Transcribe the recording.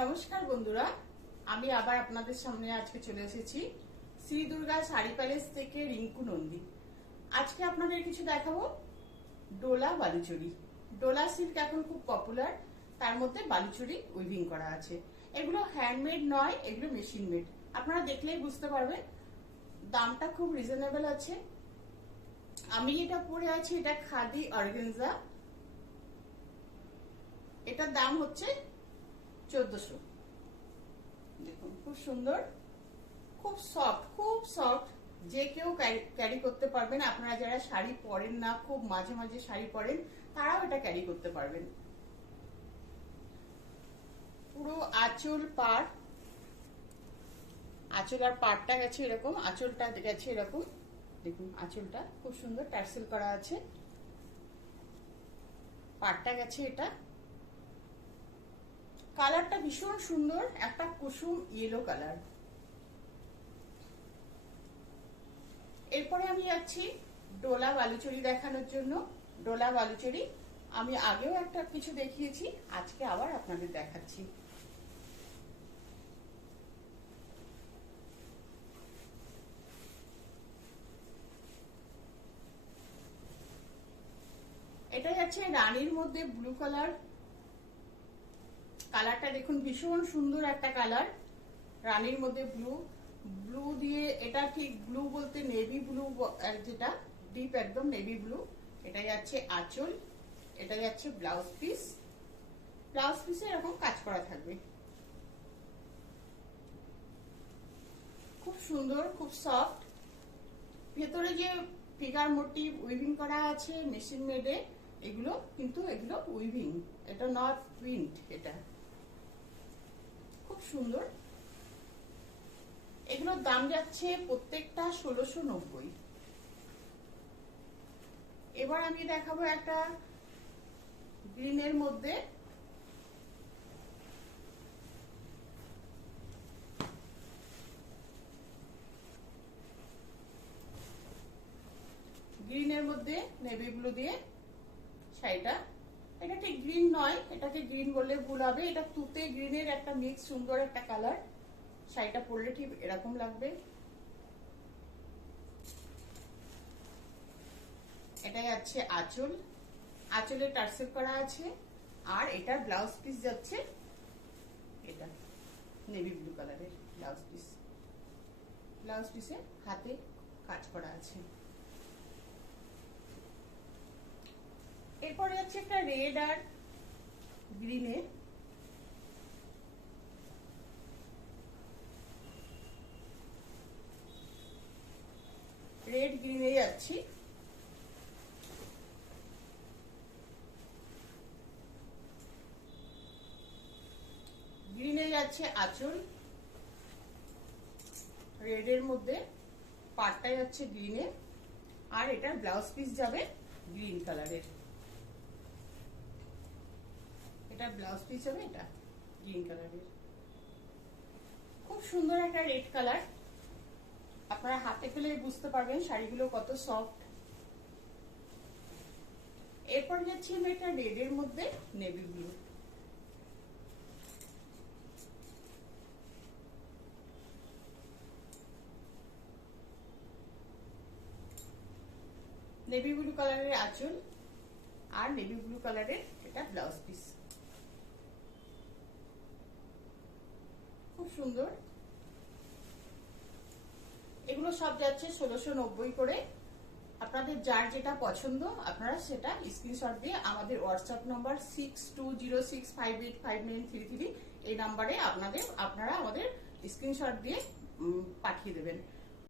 নমস্কার বন্ধুরা, আমি আবার আপনাদের সামনে আজকে চলে এসেছি শ্রী দুর্গা শাড়ি প্যালেস থেকে রিঙ্কু নন্দী। আজকে আপনাদের কিছু দেখাবো ডোলা বালুচুরি। ডোলা সিল্ক এখন খুব পপুলার, তার মধ্যে বালুচুরি উইভিং করা আছে। এগুলো হ্যান্ডমেড নয়, এগুলো মেশিন মেড। আপনারা দেখলেই বুঝতে পারবেন। দামটা খুব রিজনেবল আছে। আমি এটা পরে আছি, এটা খাদি অর্গানজা। এটার দাম হচ্ছে 1400। দেখুন খুব সুন্দর, খুব সফট, যে কেউ ক্যারি করতে পারবেন। আপনারা যারা শাড়ি পরেন না, খুব মাঝে মাঝে শাড়ি পরেন, তারাও এটা ক্যারি করতে পারবেন। পুরো আঁচল পাড়, আঁচল আর পাড়টা গেছে এরকম, আঁচলটা গেছে এরকম। দেখুন আঁচলটা খুব সুন্দর টার্সেল করা আছে, পাড়টা গেছে এটা। কালারটা ভীষণ সুন্দর, একটা কুসুম ইয়েলো কালার। এরপরে আমি যাচ্ছি ডোলা বালুচুরি দেখানোর জন্য। ডোলা বালুচুরি আমি আগেও একটা কিছু দেখিয়েছি, আজকে আবার আপনাদের দেখাচ্ছি। এটা যাচ্ছে রানীর মধ্যে ব্লু কালার। কালারটা দেখুন ভীষণ সুন্দর একটা কালার, রানীর মধ্যে ব্লু। ব্লু দিয়ে এটা ঠিক ব্লু বলতে নেভি ব্লু, যেটা ডিপ একদম নেভি ব্লু। এটা যাচ্ছে আঁচল, এটা যাচ্ছে ব্লাউজ পিস। ব্লাউজ পিসে এরকম কাজ করা থাকবে। খুব সুন্দর, খুব সফট। ভেতরে যে ফিগার মোটিভ উইভিং করা আছে মেশিন মেডে, এগুলো কিন্তু এগুলো উইভিং, এটা নট প্রিন্ট। এটা খুব সুন্দর। এগুলোর দাম যাচ্ছে প্রত্যেকটা 1690। এবার আমি দেখাবো একটা গ্রিনের মধ্যে। গ্রিনের মধ্যে নেভি ব্লু দিয়ে শাড়িটা। এটা ঠিক গ্রিন নয়, এটাকে গ্রিন বললে ভুল হবে। এটা তুতে গ্রিনের একটা মিক্স, সুন্দর একটা কালার। শাড়িটা পরলে ঠিক এরকম লাগবে। এটা যাচ্ছে আঁচল, আঁচলে টার্সেল করা আছে। আর এটার ব্লাউজ পিস যাচ্ছে এটা নেভি ব্লু কালারের ব্লাউজ পিস। ব্লাউজ পিসে হাতে কাজ করা আছে। এরপরে যাচ্ছে একটা রেড আর গ্রিনে। রেড গ্রিনে যাচ্ছি। গ্রিনে যাচ্ছে আঁচল, রেডের মধ্যে পাড়টা যাচ্ছে গ্রিনে। আর এটা ব্লাউজ পিস যাবে গ্রিন কালারের। এটা ব্লাউজ পিস হবে এটা গ্রিন কালারের। খুব সুন্দর একটা রেড কালার। আপনারা হাতে পেলে বুঝতে পারবেন শাড়িগুলো কত সফট। এরপর যাচ্ছি আমি এটা রেডের মধ্যে নেভি ব্লু। নেভি ব্লু কালারের আঁচল আর নেভি ব্লু কালারের এটা ব্লাউজ পিস। খুব সুন্দর। এগুলো সব যাচ্ছে 1690 করে। আপনাদের যার যেটা পছন্দ আপনারা সেটা স্ক্রিনশট দিয়ে আমাদের হোয়াটসঅ্যাপ নম্বর 6206585933 এই নাম্বারে আপনারা আমাদের স্ক্রিনশট দিয়ে পাঠিয়ে দেবেন।